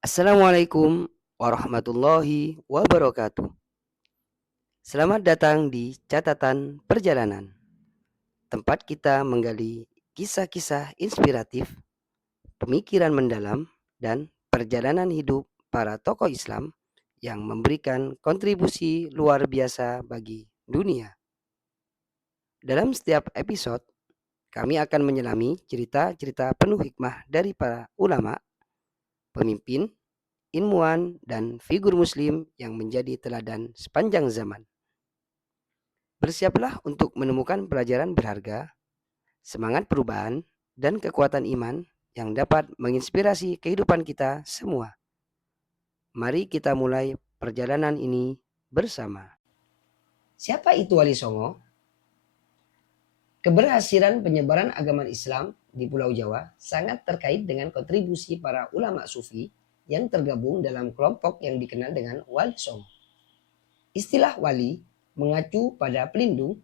Assalamualaikum warahmatullahi wabarakatuh. Selamat datang di Catatan Perjalanan, tempat kita menggali kisah-kisah inspiratif, pemikiran mendalam, dan perjalanan hidup para tokoh Islam yang memberikan kontribusi luar biasa bagi dunia. Dalam setiap episode, kami akan menyelami cerita-cerita penuh hikmah dari para ulama, pemimpin, ilmuwan, dan figur muslim yang menjadi teladan sepanjang zaman. Bersiaplah untuk menemukan pelajaran berharga, semangat perubahan, dan kekuatan iman yang dapat menginspirasi kehidupan kita semua. Mari kita mulai perjalanan ini bersama. Siapa itu Wali Songo? Keberhasilan penyebaran agama Islam di Pulau Jawa sangat terkait dengan kontribusi para ulama sufi yang tergabung dalam kelompok yang dikenal dengan Wali Songo. Istilah wali mengacu pada pelindung,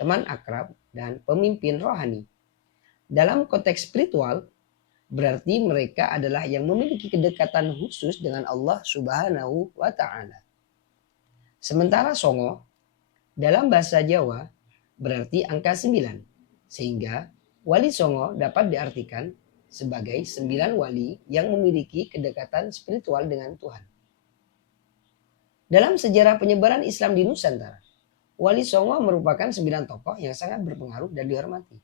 teman akrab, dan pemimpin rohani. Dalam konteks spiritual, berarti mereka adalah yang memiliki kedekatan khusus dengan Allah Subhanahu wa Ta'ala. Sementara Songo dalam bahasa Jawa berarti angka 9, sehingga Wali Songo dapat diartikan sebagai 9 wali yang memiliki kedekatan spiritual dengan Tuhan. Dalam sejarah penyebaran Islam di Nusantara, Wali Songo merupakan 9 tokoh yang sangat berpengaruh dan dihormati.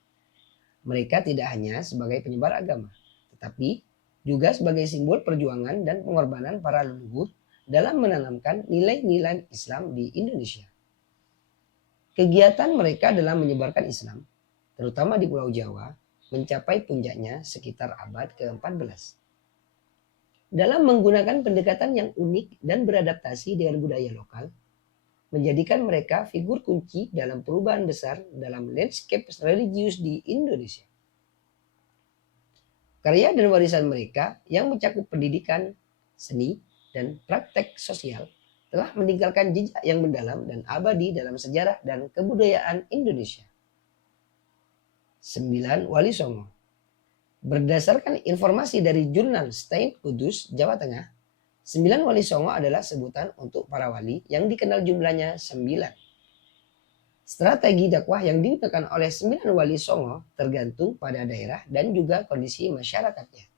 Mereka tidak hanya sebagai penyebar agama, tetapi juga sebagai simbol perjuangan dan pengorbanan para leluhur dalam menanamkan nilai-nilai Islam di Indonesia. Kegiatan mereka dalam menyebarkan Islam, terutama di Pulau Jawa, mencapai puncaknya sekitar abad ke-14. Dalam menggunakan pendekatan yang unik dan beradaptasi dengan budaya lokal, menjadikan mereka figur kunci dalam perubahan besar dalam landscape religius di Indonesia. Karya dan warisan mereka yang mencakup pendidikan, seni, dan praktek sosial telah meninggalkan jejak yang mendalam dan abadi dalam sejarah dan kebudayaan Indonesia. 9 Wali Songo. Berdasarkan informasi dari jurnal Stein Kudus, Jawa Tengah, 9 Wali Songo adalah sebutan untuk para wali yang dikenal jumlahnya 9. Strategi dakwah yang digunakan oleh 9 Wali Songo tergantung pada daerah dan juga kondisi masyarakatnya.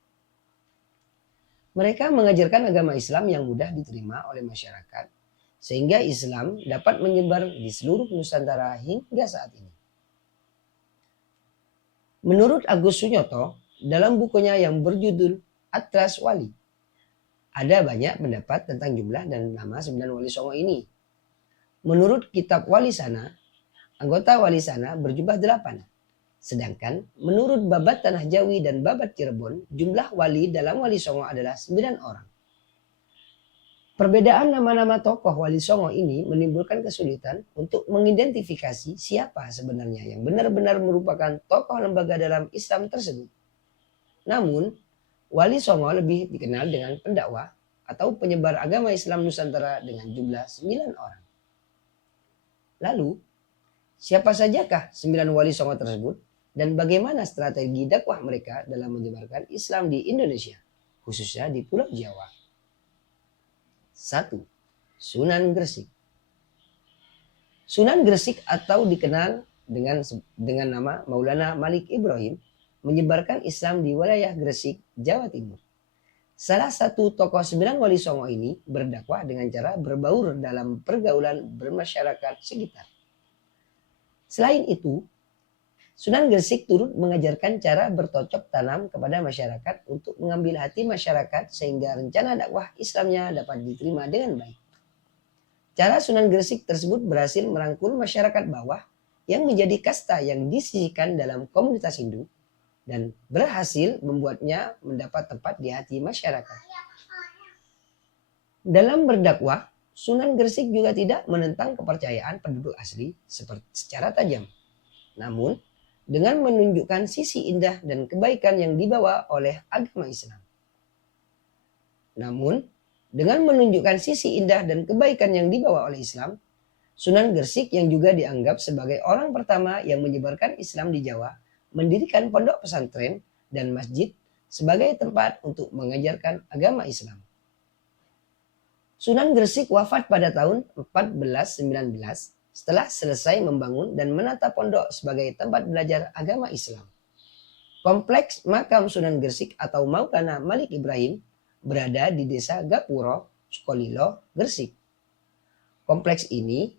Mereka mengajarkan agama Islam yang mudah diterima oleh masyarakat, sehingga Islam dapat menyebar di seluruh Nusantara hingga saat ini. Menurut Agus Sunyoto, dalam bukunya yang berjudul Atlas Wali, ada banyak pendapat tentang jumlah dan nama 9 Wali Songo ini. Menurut kitab Wali Sana, anggota Wali Sana berjumlah 8. Sedangkan menurut Babat Tanah Jawi dan Babat Cirebon, jumlah wali dalam Wali Songo adalah 9 orang. Perbedaan nama-nama tokoh Wali Songo ini menimbulkan kesulitan untuk mengidentifikasi siapa sebenarnya yang benar-benar merupakan tokoh lembaga dalam Islam tersebut. Namun, Wali Songo lebih dikenal dengan pendakwah atau penyebar agama Islam Nusantara dengan jumlah 9 orang. Lalu, siapa sajakah 9 Wali Songo tersebut dan bagaimana strategi dakwah mereka dalam menyebarkan Islam di Indonesia, khususnya di Pulau Jawa? 1. Sunan Gresik. Sunan Gresik atau dikenal dengan nama Maulana Malik Ibrahim menyebarkan Islam di wilayah Gresik, Jawa Timur. Salah satu tokoh 9 Wali Songo ini berdakwah dengan cara berbaur dalam pergaulan bermasyarakat sekitar. Selain itu, Sunan Gresik turut mengajarkan cara bercocok tanam kepada masyarakat untuk mengambil hati masyarakat sehingga rencana dakwah Islamnya dapat diterima dengan baik. Cara Sunan Gresik tersebut berhasil merangkul masyarakat bawah yang menjadi kasta yang disisihkan dalam komunitas Hindu dan berhasil membuatnya mendapat tempat di hati masyarakat. Dalam berdakwah, Sunan Gresik juga tidak menentang kepercayaan penduduk asli secara tajam. Namun, dengan menunjukkan sisi indah dan kebaikan yang dibawa oleh agama Islam. Sunan Gresik yang juga dianggap sebagai orang pertama yang menyebarkan Islam di Jawa, mendirikan pondok pesantren dan masjid sebagai tempat untuk mengajarkan agama Islam. Sunan Gresik wafat pada tahun 1419 setelah selesai membangun dan menata pondok sebagai tempat belajar agama Islam. Kompleks makam Sunan Gresik atau Maulana Malik Ibrahim berada di desa Gapuro, Sukolilo, Gresik. Kompleks ini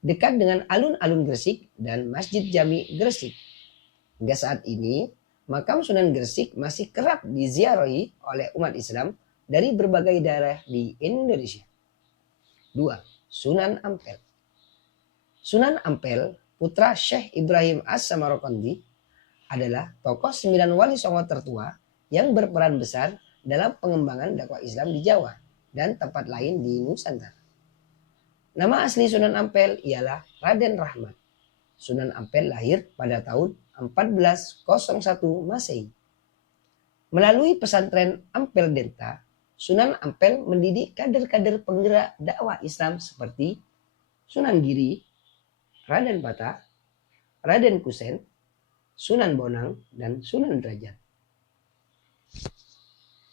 dekat dengan alun-alun Gresik dan Masjid Jami Gresik. Hingga saat ini, makam Sunan Gresik masih kerap diziarahi oleh umat Islam dari berbagai daerah di Indonesia. 2. Sunan Ampel. Sunan Ampel, putra Syekh Ibrahim As-Samarqandi, adalah tokoh 9 wali songo tertua yang berperan besar dalam pengembangan dakwah Islam di Jawa dan tempat lain di Nusantara. Nama asli Sunan Ampel ialah Raden Rahmat. Sunan Ampel lahir pada tahun 1401 Masehi. Melalui pesantren Ampel Denta, Sunan Ampel mendidik kader-kader penggerak dakwah Islam seperti Sunan Giri, Raden Patah, Raden Kusen, Sunan Bonang, dan Sunan Derajat.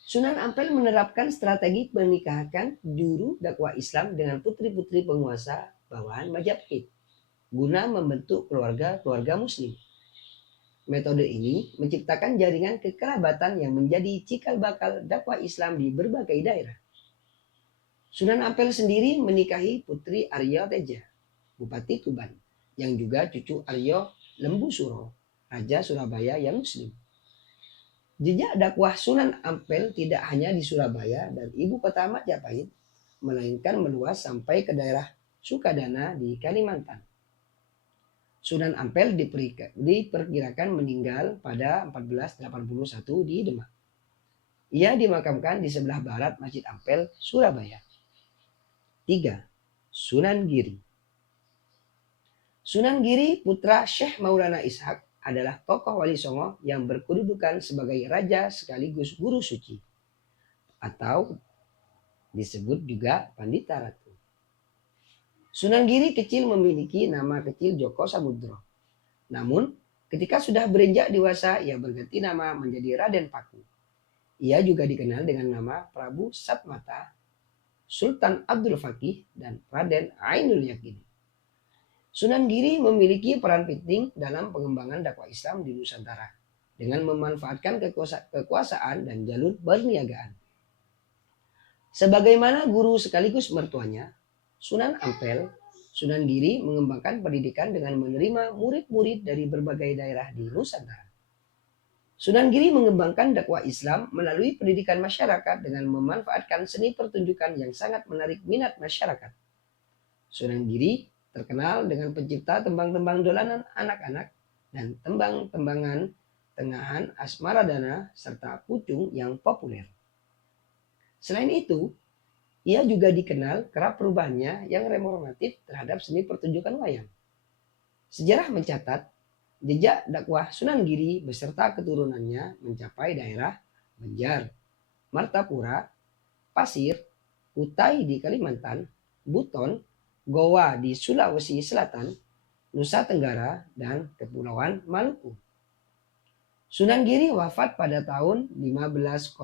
Sunan Ampel menerapkan strategi menikahkan juru dakwah Islam dengan putri-putri penguasa bawahan Majapahit guna membentuk keluarga-keluarga muslim. Metode ini menciptakan jaringan kekerabatan yang menjadi cikal bakal dakwah Islam di berbagai daerah. Sunan Ampel sendiri menikahi Putri Arya Teja, Bupati Tuban, yang juga cucu Arya Lembu Suro, Raja Surabaya yang muslim. Jejak dakwah Sunan Ampel tidak hanya di Surabaya dan ibu kota Majapahit, melainkan meluas sampai ke daerah Sukadana di Kalimantan. Sunan Ampel diperkirakan meninggal pada 1481 di Demak. Ia dimakamkan di sebelah barat Masjid Ampel, Surabaya. 3. Sunan Giri. Sunan Giri, putra Syekh Maulana Ishak, adalah tokoh wali songo yang berkedudukan sebagai raja sekaligus guru suci, atau disebut juga Pandita Ratu. Sunan Giri kecil memiliki nama kecil Joko Samudro. Namun, ketika sudah beranjak dewasa, ia berganti nama menjadi Raden Paku. Ia juga dikenal dengan nama Prabu Satmata, Sultan Abdul Fakih, dan Raden Ainul Yakin. Sunan Giri memiliki peran penting dalam pengembangan dakwah Islam di Nusantara dengan memanfaatkan kekuasaan dan jalur perniagaan. Sebagaimana guru sekaligus mertuanya, Sunan Ampel, Sunan Giri mengembangkan pendidikan dengan menerima murid-murid dari berbagai daerah di Nusantara. Sunan Giri mengembangkan dakwah Islam melalui pendidikan masyarakat dengan memanfaatkan seni pertunjukan yang sangat menarik minat masyarakat. Sunan Giri terkenal dengan pencipta tembang-tembang dolanan anak-anak dan tembang-tembangan tengahan Asmaradana serta pucung yang populer. Selain itu, ia juga dikenal kerap perubahannya yang reformatif terhadap seni pertunjukan wayang. Sejarah mencatat, jejak dakwah Sunan Giri beserta keturunannya mencapai daerah Banjar, Martapura, Pasir, Kutai di Kalimantan, Buton, Goa di Sulawesi Selatan, Nusa Tenggara, dan Kepulauan Maluku. Sunan Giri wafat pada tahun 1506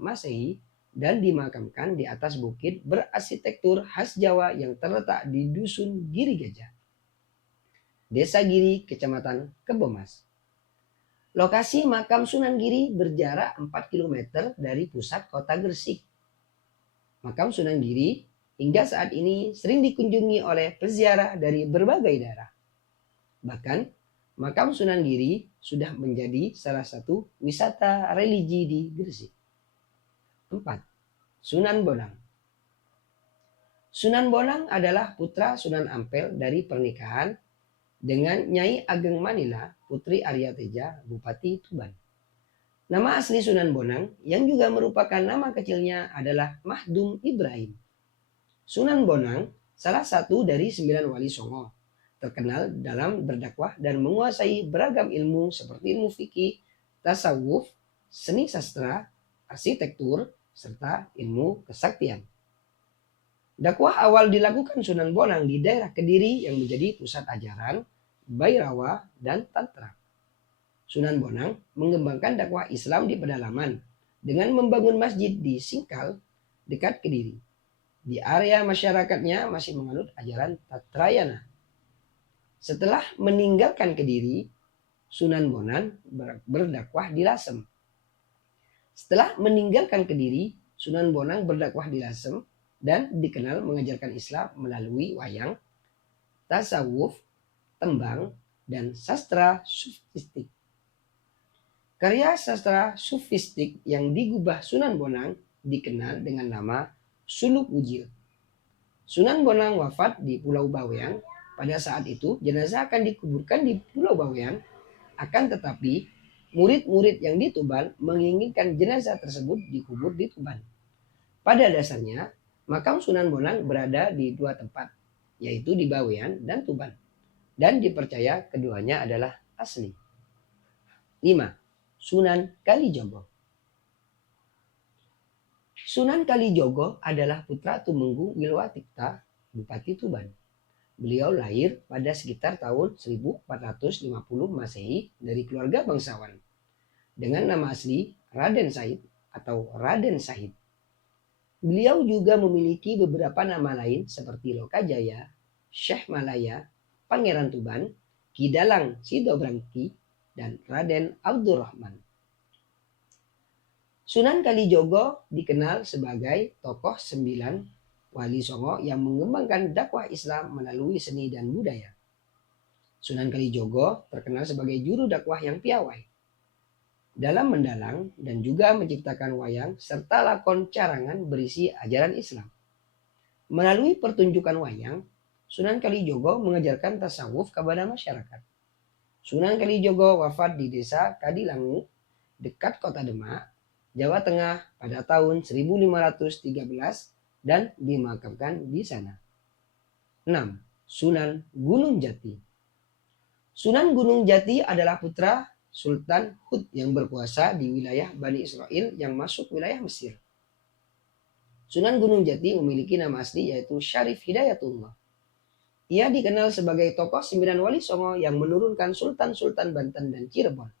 Masehi dan dimakamkan di atas bukit berarsitektur khas Jawa yang terletak di Dusun Giri Gajah, Desa Giri, Kecamatan Kebomas. Lokasi makam Sunan Giri berjarak 4 km dari pusat kota Gresik. Makam Sunan Giri hingga saat ini sering dikunjungi oleh peziarah dari berbagai daerah. Bahkan, makam Sunan Giri sudah menjadi salah satu wisata religi di Gresik. 4. Sunan Bonang. Sunan Bonang adalah putra Sunan Ampel dari pernikahan dengan Nyai Ageng Manila, Putri Arya Teja, Bupati Tuban. Nama asli Sunan Bonang yang juga merupakan nama kecilnya adalah Mahdum Ibrahim. Sunan Bonang salah satu dari 9 wali songo, terkenal dalam berdakwah dan menguasai beragam ilmu seperti ilmu fikih, tasawuf, seni sastra, arsitektur, serta ilmu kesaktian. Dakwah awal dilakukan Sunan Bonang di daerah Kediri yang menjadi pusat ajaran, Bhairawa, dan Tantra. Sunan Bonang mengembangkan dakwah Islam di pedalaman dengan membangun masjid di Singkal dekat Kediri. Di area masyarakatnya masih menganut ajaran Tatrayana. Setelah meninggalkan Kediri, Sunan Bonang berdakwah di Lasem. Setelah meninggalkan Kediri, Sunan Bonang berdakwah di Lasem dan dikenal mengajarkan Islam melalui wayang, tasawuf, tembang, dan sastra sufistik. Karya sastra sufistik yang digubah Sunan Bonang dikenal dengan nama Suluk Wujil. Sunan Bonang wafat di Pulau Bawean. Pada saat itu jenazah akan dikuburkan di Pulau Bawean. Akan tetapi murid-murid yang di Tuban menginginkan jenazah tersebut dikubur di Tuban. Pada dasarnya makam Sunan Bonang berada di dua tempat, yaitu di Bawean dan Tuban. Dan dipercaya keduanya adalah asli. 5. Sunan Kalijogo. Sunan Kalijogo adalah putra Tumenggung Wilwatikta, Bupati Tuban. Beliau lahir pada sekitar tahun 1450 Masehi dari keluarga bangsawan. Dengan nama asli Raden Said atau Raden Sahid. Beliau juga memiliki beberapa nama lain seperti Lokajaya, Syekh Malaya, Pangeran Tuban, Kidalang Sidobrangki, dan Raden Abdurrahman. Sunan Kalijogo dikenal sebagai tokoh 9 wali songo yang mengembangkan dakwah Islam melalui seni dan budaya. Sunan Kalijogo terkenal sebagai juru dakwah yang piawai dalam mendalang dan juga menciptakan wayang serta lakon carangan berisi ajaran Islam. Melalui pertunjukan wayang, Sunan Kalijogo mengajarkan tasawuf kepada masyarakat. Sunan Kalijogo wafat di desa Kadilangu, dekat kota Demak, Jawa Tengah pada tahun 1513 dan dimakamkan di sana. 6. Sunan Gunung Jati. Sunan Gunung Jati adalah putra Sultan Hud yang berkuasa di wilayah Bani Israel yang masuk wilayah Mesir. Sunan Gunung Jati memiliki nama asli yaitu Syarif Hidayatullah. Ia dikenal sebagai tokoh 9 wali songo yang menurunkan Sultan-Sultan Banten dan Cirebon.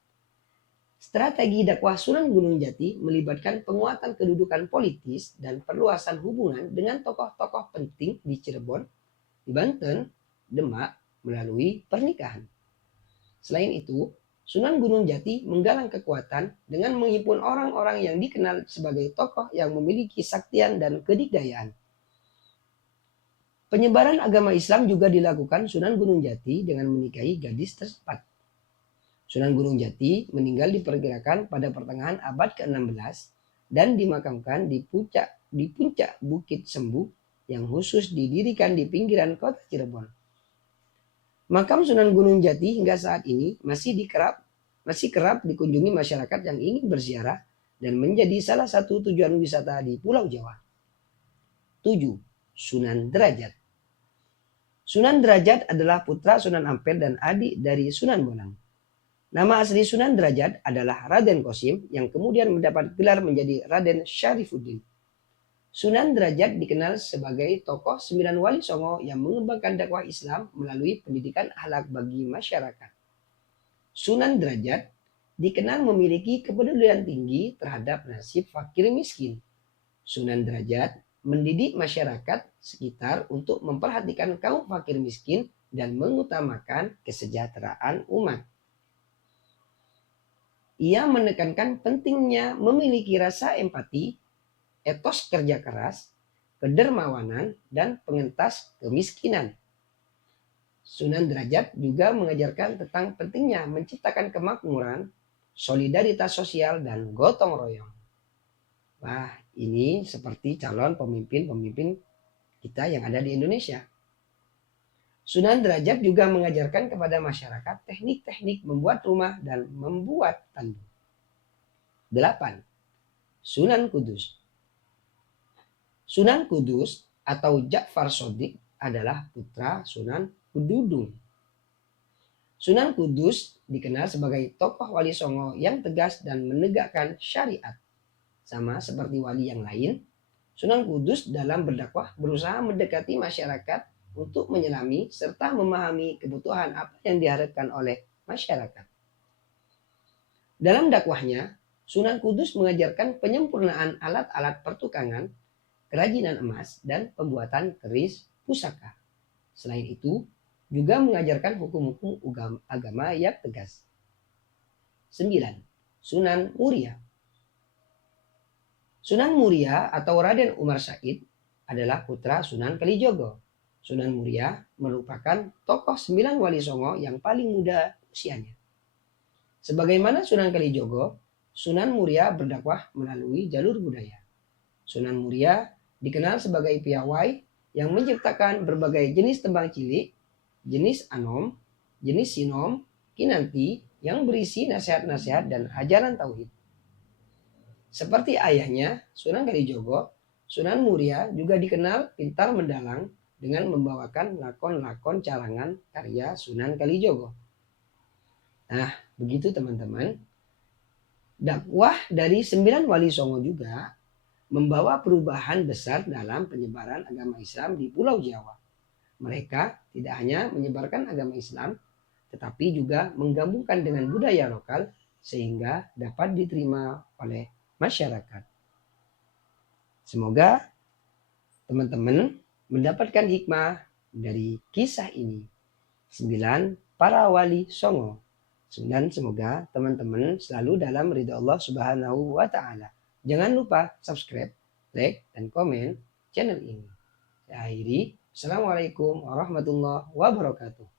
Strategi dakwah Sunan Gunung Jati melibatkan penguatan kedudukan politis dan perluasan hubungan dengan tokoh-tokoh penting di Cirebon, di Banten, Demak melalui pernikahan. Selain itu, Sunan Gunung Jati menggalang kekuatan dengan menghimpun orang-orang yang dikenal sebagai tokoh yang memiliki saktian dan kedikdayaan. Penyebaran agama Islam juga dilakukan Sunan Gunung Jati dengan menikahi gadis tercepat. Sunan Gunung Jati meninggal diperkirakan pada pertengahan abad ke-16 dan dimakamkan di puncak Bukit Sembu yang khusus didirikan di pinggiran kota Cirebon. Makam Sunan Gunung Jati hingga saat ini masih kerap dikunjungi masyarakat yang ingin berziarah dan menjadi salah satu tujuan wisata di Pulau Jawa. 7. Sunan Derajat. Sunan Derajat adalah putra Sunan Ampel dan adik dari Sunan Bonang. Nama asli Sunan Derajat adalah Raden Qasim yang kemudian mendapat gelar menjadi Raden Syarifuddin. Sunan Derajat dikenal sebagai tokoh 9 wali songo yang mengembangkan dakwah Islam melalui pendidikan akhlak bagi masyarakat. Sunan Derajat dikenal memiliki kepedulian tinggi terhadap nasib fakir miskin. Sunan Derajat mendidik masyarakat sekitar untuk memperhatikan kaum fakir miskin dan mengutamakan kesejahteraan umat. Ia menekankan pentingnya memiliki rasa empati, etos kerja keras, kedermawanan, dan pengentas kemiskinan. Sunan Derajat juga mengajarkan tentang pentingnya menciptakan kemakmuran, solidaritas sosial, dan gotong royong. Wah, ini seperti calon pemimpin-pemimpin kita yang ada di Indonesia. Sunan Derajat juga mengajarkan kepada masyarakat teknik-teknik membuat rumah dan membuat tandu. 8. Sunan Kudus. Sunan Kudus atau Ja'far Shodiq adalah putra Sunan Kududung. Sunan Kudus dikenal sebagai tokoh wali songo yang tegas dan menegakkan syariat. Sama seperti wali yang lain, Sunan Kudus dalam berdakwah berusaha mendekati masyarakat untuk menyelami serta memahami kebutuhan apa yang diharapkan oleh masyarakat. Dalam dakwahnya, Sunan Kudus mengajarkan penyempurnaan alat-alat pertukangan, kerajinan emas, dan pembuatan keris pusaka. Selain itu, juga mengajarkan hukum-hukum agama yang tegas. 9. Sunan Muria. Sunan Muria atau Raden Umar Said adalah putra Sunan Kalijogo. Sunan Muria merupakan tokoh 9 wali songo yang paling muda usianya. Sebagaimana Sunan Kalijogo, Sunan Muria berdakwah melalui jalur budaya. Sunan Muria dikenal sebagai piawai yang menciptakan berbagai jenis tembang cilik, jenis anom, jenis sinom, kinanti yang berisi nasihat-nasihat dan ajaran tauhid. Seperti ayahnya, Sunan Kalijogo, Sunan Muria juga dikenal pintar mendalang dengan membawakan lakon-lakon carangan karya Sunan Kalijogo. Nah, begitu teman-teman. Dakwah dari 9 wali songo juga membawa perubahan besar dalam penyebaran agama Islam di Pulau Jawa. Mereka tidak hanya menyebarkan agama Islam, tetapi juga menggabungkan dengan budaya lokal sehingga dapat diterima oleh masyarakat. Semoga teman-teman mendapatkan hikmah dari kisah ini. 9 para wali songo. Dan semoga teman-teman selalu dalam ridha Allah Subhanahu wa Ta'ala. Jangan lupa subscribe, like, dan komen channel ini. Saya akhiri. Assalamualaikum warahmatullahi wabarakatuh.